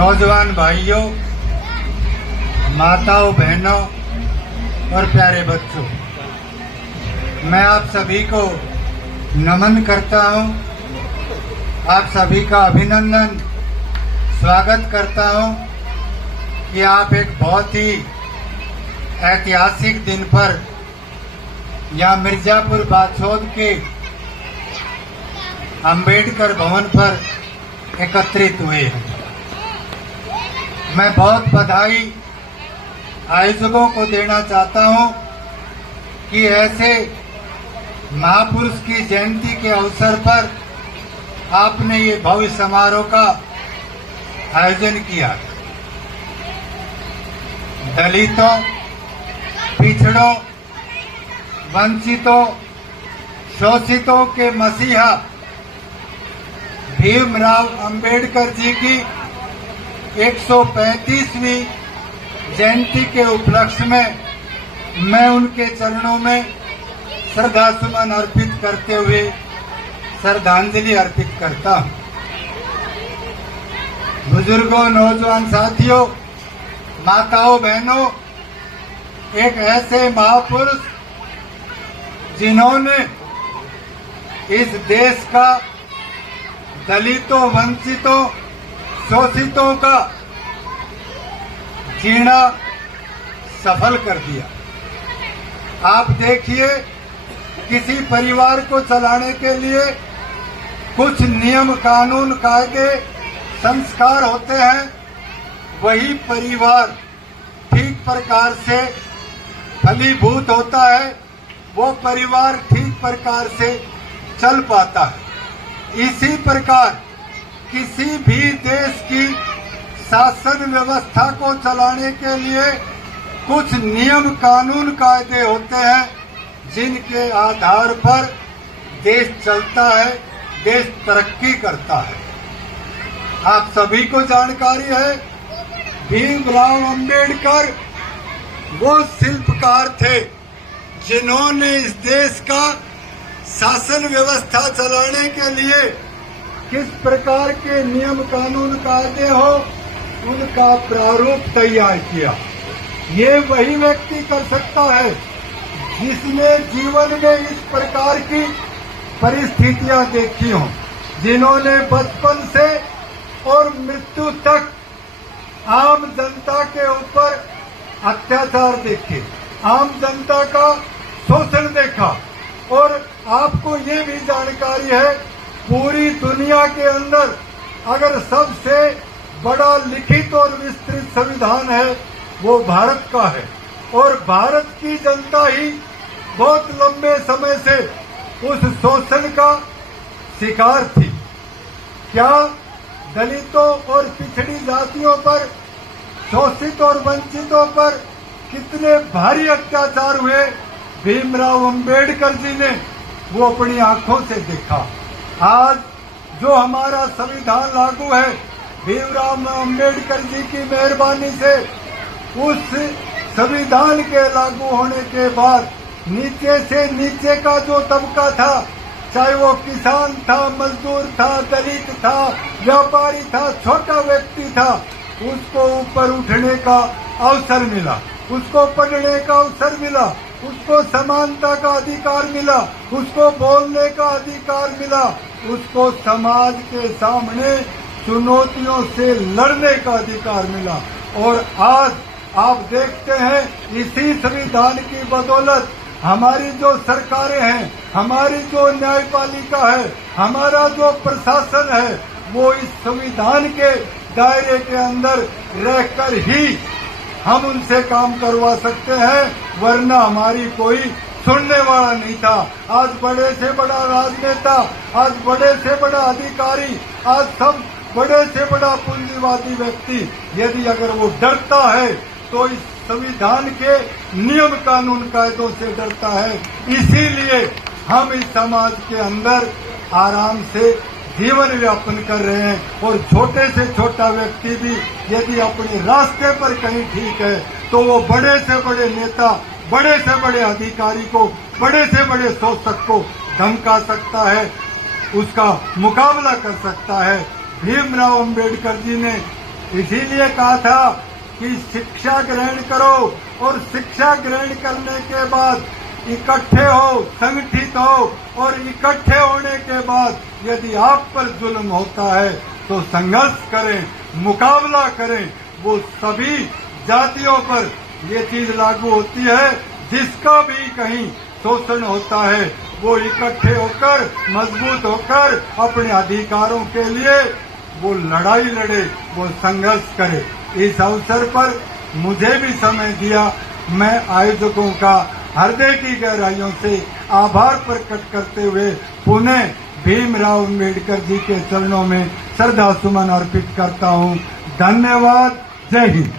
नौजवान भाइयों, माताओं, बहनों और प्यारे बच्चों, मैं आप सभी को नमन करता हूं। आप सभी का अभिनंदन, स्वागत करता हूं कि आप एक बहुत ही ऐतिहासिक दिन पर यहाँ मिर्जापुर बाछौद के अंबेडकर भवन पर एकत्रित हुए हैं। मैं बहुत बधाई आयोजकों को देना चाहता हूं कि ऐसे महापुरुष की जयंती के अवसर पर आपने ये भव्य समारोह का आयोजन किया। दलितों, पिछड़ों, वंचितों, शोषितों के मसीहा भीमराव अंबेडकर जी की 135वीं जयंती के उपलक्ष्य में मैं उनके चरणों में श्रद्धा सुमन अर्पित करते हुए श्रद्धांजलि अर्पित करता हूं। बुजुर्गों, नौजवान साथियों, माताओं, बहनों, एक ऐसे महापुरुष जिन्होंने इस देश का दलितों, वंचितों, शोषितों का जीना सफल कर दिया। आप देखिए, किसी परिवार को चलाने के लिए कुछ नियम, कानून, कायदे, संस्कार होते हैं। वही परिवार ठीक प्रकार से फलीभूत होता है, वो परिवार ठीक प्रकार से चल पाता है। इसी प्रकार किसी भी देश की शासन व्यवस्था को चलाने के लिए कुछ नियम, कानून, कायदे होते हैं जिनके आधार पर देश चलता है, देश तरक्की करता है। आप सभी को जानकारी है, भीमराव अंबेडकर वो शिल्पकार थे जिन्होंने इस देश का शासन व्यवस्था चलाने के लिए किस प्रकार के नियम, कानून, कायदे हो, उनका प्रारूप तैयार किया। ये वही व्यक्ति कर सकता है जिसने जीवन में इस प्रकार की परिस्थितियां देखी हों, जिन्होंने बचपन से और मृत्यु तक आम जनता के ऊपर अत्याचार देखे, आम जनता का शोषण देखा। और आपको ये भी जानकारी है, पूरी दुनिया के अंदर अगर सबसे बड़ा लिखित और विस्तृत संविधान है वो भारत का है, और भारत की जनता ही बहुत लंबे समय से उस शोषण का शिकार थी। क्या दलितों और पिछड़ी जातियों पर, शोषित और वंचितों पर कितने भारी अत्याचार हुए, भीमराव अंबेडकर जी ने वो अपनी आंखों से देखा। आज जो हमारा संविधान लागू है, भीमराव अंबेडकर जी की मेहरबानी से उस संविधान के लागू होने के बाद नीचे से नीचे का जो तबका था, चाहे वो किसान था, मजदूर था, दलित था, व्यापारी था, छोटा व्यक्ति था, उसको ऊपर उठने का अवसर मिला, उसको पढ़ने का अवसर मिला, उसको समानता का अधिकार मिला, उसको बोलने का अधिकार मिला, उसको समाज के सामने चुनौतियों से लड़ने का अधिकार मिला। और आज आप देखते हैं, इसी संविधान की बदौलत हमारी जो सरकारें हैं, हमारी जो न्यायपालिका है, हमारा जो प्रशासन है, वो इस संविधान के दायरे के अंदर रहकर ही हम उनसे काम करवा सकते हैं, वरना हमारी कोई सुनने वाला नहीं था। आज बड़े से बड़ा राजनेता, आज बड़े से बड़ा अधिकारी, आज सब बड़े से बड़ा पूंजीवादी व्यक्ति यदि अगर वो डरता है तो इस संविधान के नियम, कानून, कायदों से डरता है। इसीलिए हम इस समाज के अंदर आराम से जीवन यापन कर रहे हैं, और छोटे से छोटा व्यक्ति भी यदि अपने रास्ते पर कहीं ठीक है तो वो बड़े से बड़े नेता, बड़े से बड़े अधिकारी को, बड़े से बड़े शासक को धमका सकता है, उसका मुकाबला कर सकता है। भीमराव अंबेडकर जी ने इसीलिए कहा था कि शिक्षा ग्रहण करो और शिक्षा ग्रहण करने के बाद इकट्ठे हो, संगठित हो और इकट्ठे होने के बाद यदि आप पर जुल्म होता है तो संघर्ष करें, मुकाबला करें। वो सभी जातियों पर ये चीज लागू होती है, जिसका भी कहीं शोषण होता है वो इकट्ठे होकर, मजबूत होकर अपने अधिकारों के लिए वो लड़ाई लड़े, वो संघर्ष करे। इस अवसर पर मुझे भी समय दिया, मैं आयोजकों का हृदय की गहराइयों से आभार प्रकट करते हुए पुनः भीमराव अम्बेडकर जी के चरणों में श्रद्धा सुमन अर्पित करता हूँ। धन्यवाद। जय हिंद।